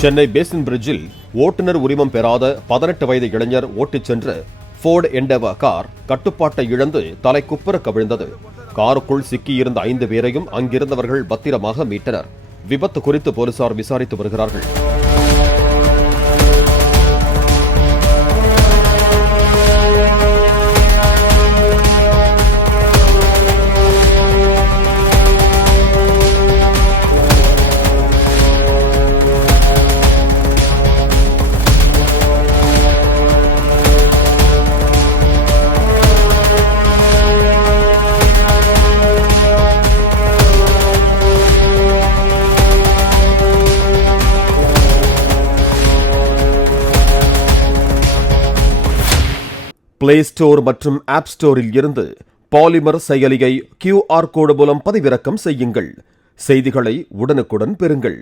Chennai basin பிரிட்ஜில் ஓட்டுநர் உரிமம் பெறாத 18 வயது இளைஞர் ஓட்டிச் சென்ற ஃபோர்டு எண்டெவர் கார் கட்டுப்பாட்டை இழந்து தலைக்குப்புற கவிழ்ந்தது. காருக்குள் சிக்கியிருந்த 5 பேரையும் அங்கிருந்தவர்கள் பத்திரமாக மீட்டனர். விபத்து குறித்து போலீசார் விசாரித்து வருகிறார்கள். பிளே ஸ்டோர் மற்றும் ஆப் ஸ்டோரில் இருந்து பாலிமர் செயலியை QR கோடு மூலம் பதிவிறக்கம் செய்யுங்கள். செய்திகளை உடனுக்குடன் பெறுங்கள்.